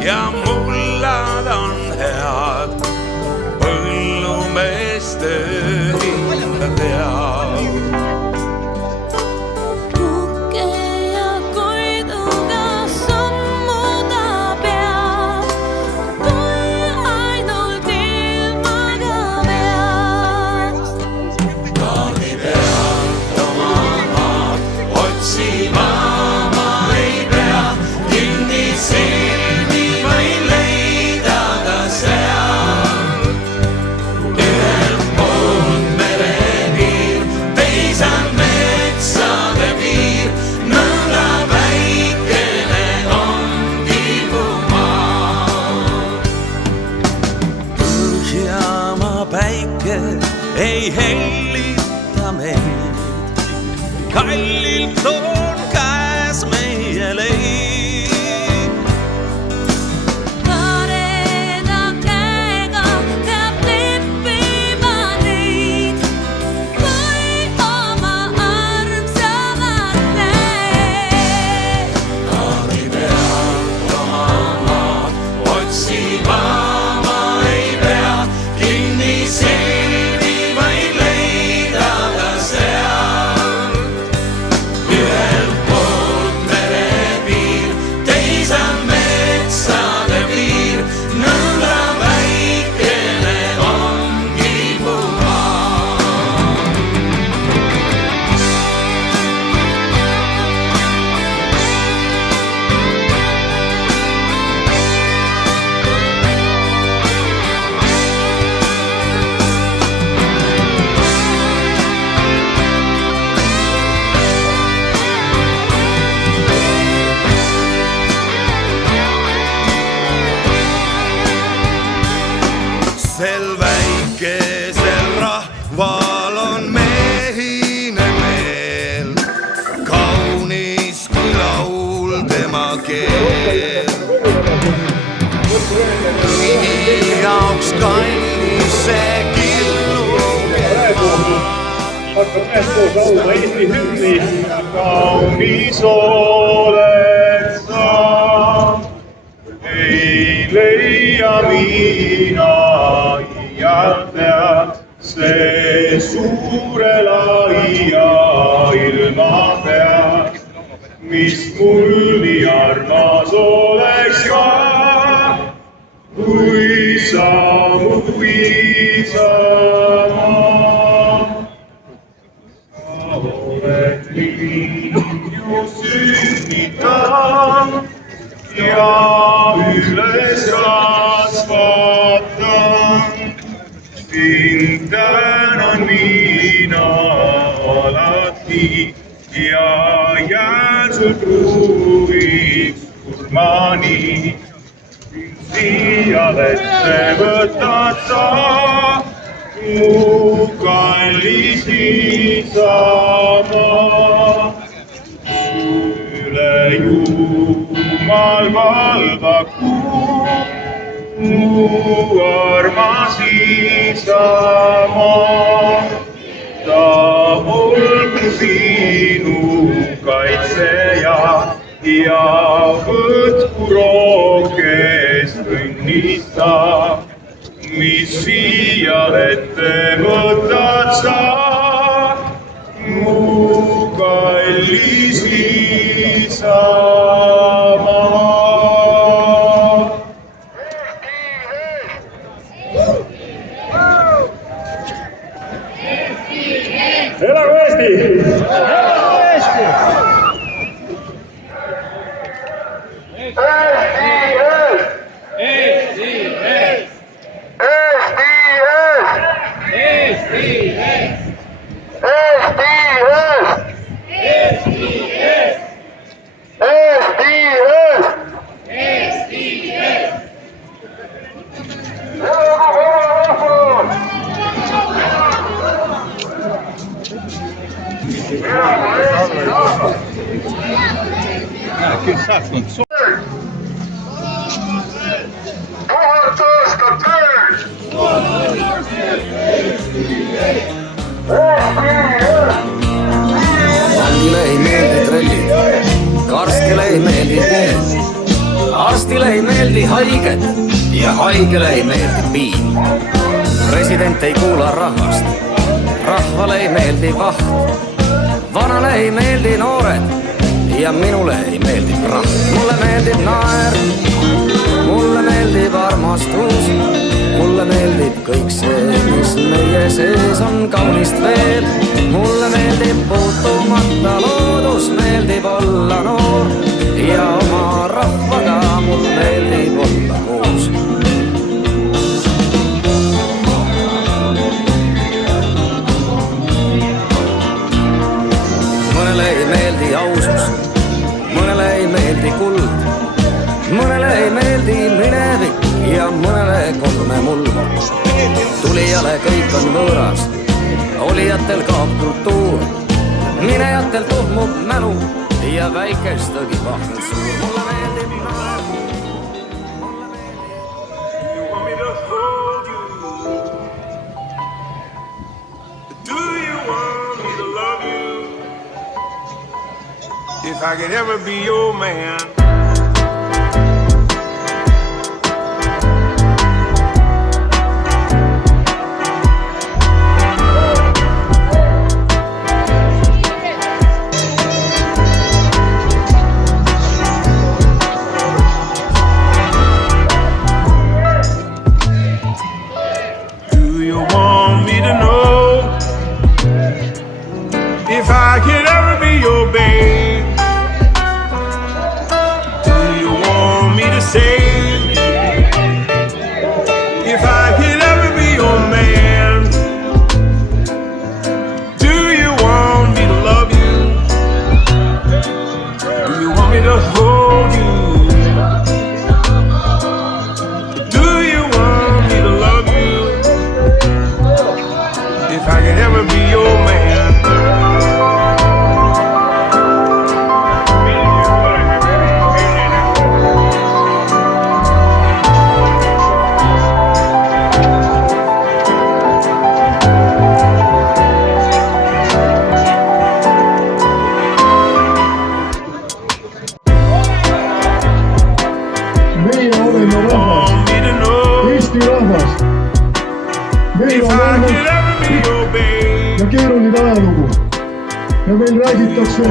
ja mullad on head, põllumeeste hinda teab. Kukke ja koiduga sammuda peab, kui ainult ilmaga peaks. Kaardi pealt oma maad otsima ma ei pea, kinnisilmi võin leida ta sealt. Ühelt poolt merepiir, teisalt metsade piir, nõnda väikene ongi mu maa. Põhjamaa päike ei hellita meid, kallilt on käes meie leib. Kareda käega peab leppima neid, kui oma armsamad näeb. Kaardi pealt oma maad otsima ma ei pea, kinnisilmi võin leida ta sealt. Ühelt poolt merepiir, teisalt metsade piir, nõnda väikene ongi mu maa. Sel väikesel rahval on mehine meel, kaunis kui laul tema keel. Kõigi jaoks kallis see killuke maa. Hakkab üheskoos laulma Eesti hümni. Kaunis oled sa, ei leia mina iial tead, see suure laia ilma peal, mis mul nii armas oleks ka, kui sa ja üles kasvatan. Sind tänan mina alati ja jään su truuiks surmani. Siia vette võtad sa, mu kallis isamaa. Üle Jumal valvaku, mu armas isamaa. Ta olgu sinu kaitseja ja võtku rohkest õnnista, mis siia vette võtad sa, mu kallis isamaa. Elagu Eesti! Elagu Eesti! Vangile ei meeldi trellid, karskile ei meeldi piin, arstile ei meeldi haiged ja haigele ei meeldi piin. President ei kuula rahvast, rahvale ei meeldi vaht, vanale ei meeldi noored ja minule ei meeldi praht. Mulle meeldib naer, mulle meeldib armastus, mulle meeldib kõik see, mis meie sees on kaunist veel. Mulle meeldib puutumata loodus, meeldib olla noor ja oma rahvaga mul meeldib olla koos. Mõnele ei meeldi ausus, mõnele ei meeldi kuld, mõnele ei meeldi minevik ja mõnele kodune muld. Tulijale kõik on võõras, olijatel kaob kultuur, minejatel tuhmub mälu ja väikest õgi vahtub suur. Mulle meeldib naer, mulle meeldib. You want me to hold you? Do you want me to love you? If I could ever be your man. If I could ever be your babe, do you want me to say? If I could ever be your man, do you want me to love you? Do you want me to hold you? Do you want me to love you? If I could ever be your man. Meie oleme rahvas, Eesti rahvas. Meil on olnud ja keeruline ajalugu ja meil räägitakse